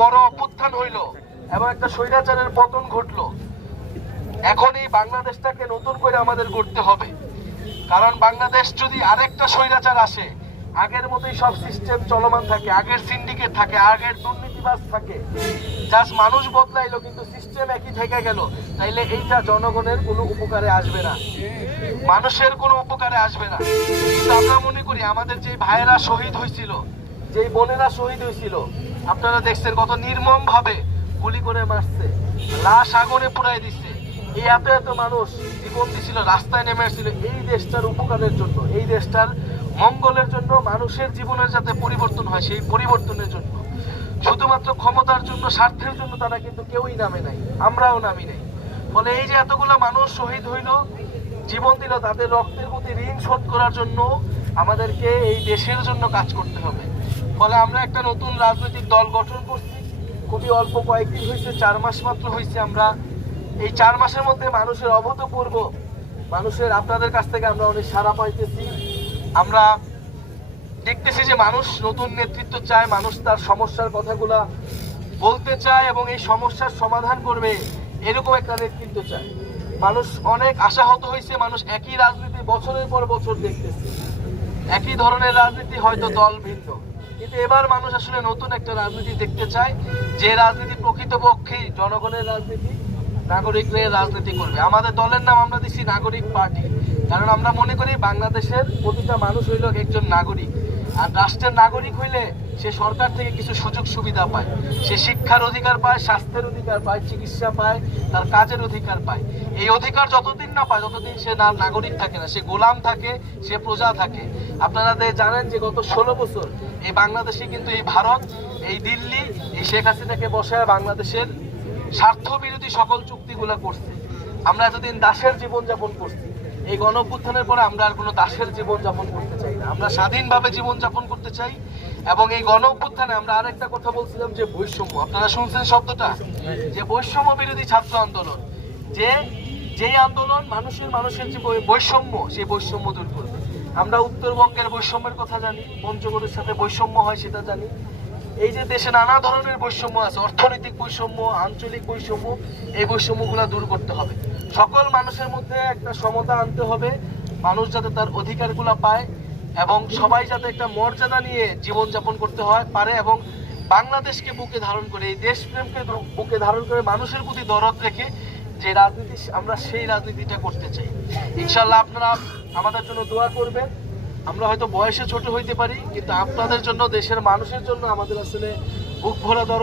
বড় অভ্যুত্থান হইল এবং একটা স্বৈরাচারের পতন ঘটলো। এখন এই বাংলাদেশটাকে নতুন করে আমাদের গড়তে হবে। কারণ বাংলাদেশ যদি আরেকটা স্বৈরাচার আসে, আগের মতোই সব সিস্টেম চলমান থাকে, আগের সিন্ডিকেট থাকে, আগের দুর্নীতিবাজ থাকে। জাস্ট মানুষ বদলাইলো, কিন্তু সিস্টেম একই থেকে গেল। তাইলে এইটা জনগণের কোনো উপকারে আসবে না। মানুষের কোনো উপকারে আসবে না। কিন্তু আমরা মনে করি আমাদের যে ভাইয়েরা শহীদ হয়েছিল যে বোনেরা শহীদ হয়েছিল, আপনারা দেখছেন কত নির্মম ভাবে গুলি করে মারছে, লাশ আগুনে পুড়াই দিচ্ছে। এই এত এত মানুষ জীবন দিছিল, রাস্তায় নেমে এসেছিল এই দেশটার উপকারের জন্য, এই দেশটার মঙ্গলের জন্য মানুষের জীবনের যাতে পরিবর্তন হয়, সেই পরিবর্তনের জন্য। শুধুমাত্র ক্ষমতার জন্য, স্বার্থের জন্য তারা কিন্তু কেউই নামে নাই, আমরাও নামি নাই। ফলে এই যে এতগুলো মানুষ শহীদ হইল, জীবন দিল তাদের রক্তের প্রতি ঋণ শোধ করার জন্য আমাদেরকে এই দেশের জন্য কাজ করতে হবে। ফলে আমরা একটা নতুন রাজনৈতিক দল গঠন করছি। খুবই অল্প কয়েকদিন হয়েছে, চার মাস মাত্র হয়েছে আমরা। এই চার মাসের মধ্যে মানুষের অভূতপূর্ব, মানুষের আপনাদের কাছ থেকে আমরা অনেক সারা পাইতেছি। আমরা দেখতেছি যে মানুষ নতুন নেতৃত্ব চায়, মানুষ তার সমস্যার কথাগুলা বলতে চায় এবং এই সমস্যার সমাধান করবে এরকম একটা নেতৃত্ব চায়। মানুষ অনেক আশাহত হয়েছে, মানুষ একই রাজনীতি বছরের পর বছর দেখতেছে। একই ধরনের রাজনীতি হয়তো দল ভিন্ন। কিন্তু এবার মানুষ আসলে নতুন একটা রাজনীতি দেখতে চায়। যে রাজনীতি প্রকৃতপক্ষে জনগণের রাজনীতি নাগরিক নাগরিকদের রাজনীতি করবে। আমাদের দলের নাম আমরা দিচ্ছি নাগরিক পার্টি। কারণ আমরা মনে করি বাংলাদেশের প্রতিটা মানুষ হইল একজন নাগরিক। আর রাষ্ট্রের নাগরিক হইলে সে সরকার থেকে কিছু সুযোগ সুবিধা পায়। সে শিক্ষার অধিকার পায়, স্বাস্থ্যের অধিকার পায়, চিকিৎসা পায়, তার কাজের অধিকার পায়। এই অধিকার যতদিন না পায়, ততদিন সে না নাগরিক থাকে না। সে গোলাম থাকে, সে প্রজা থাকে। আপনারা জানেন যে গত ষোলো বছর এই বাংলাদেশে কিন্তু এই ভারত, এই দিল্লি, এই শেখ হাসিনাকে বসায় বাংলাদেশের স্বার্থ বিরোধী সকল চুক্তিগুলো করছে। আমরা এতদিন দাসের জীবন যাপন করছি। এই গণ অভ্যুত্থানের পরে আমরা আর কোনো দাসের জীবন যাপন করতে চাই না। আমরা স্বাধীনভাবে জীবন যাপন করতে চাই এবং এই গণ অভ্যুত্থানে আমরা আরেকটা কথা বলছিলাম যে বৈষম্য। আপনারা শুনছেন শব্দটা? যে বৈষম্য বিরোধী ছাত্র আন্দোলন। যে, যেই আন্দোলন মানুষের মানুষের যে বৈষম্য, সেই বৈষম্য দূর করবে। আমরা উত্তরবঙ্গের বৈষম্যের কথা জানি, পঞ্চগড়ের সাথে বৈষম্য হয় সেটা জানি। এই যে দেশে নানা ধরনের বৈষম্য আছে, অর্থনৈতিক বৈষম্য, আঞ্চলিক বৈষম্য, এই বৈষম্যগুলো দূর করতে হবে। সকল মানুষের মধ্যে একটা সমতা আনতে হবে, মানুষ যাতে তার অধিকারগুলো পায় এবং সবাই যাতে একটা মর্যাদা নিয়ে জীবনযাপন করতে হয়, পারে এবং বাংলাদেশকে বুকে ধারণ করে, এই দেশপ্রেমকে বুকে ধারণ করে মানুষের প্রতি দরদ রেখে যে রাজনীতি আমরা সেই রাজনীতিটা করতে চাই। ইনশাল্লাহ আপনারা আমাদের জন্য দোয়া করবেন। আমরা হয়তো বয়সে ছোট হইতে পারি, কিন্তু আপনাদের জন্য, দেশের মানুষের জন্য আমাদের আসলে বুক ভরা দরদ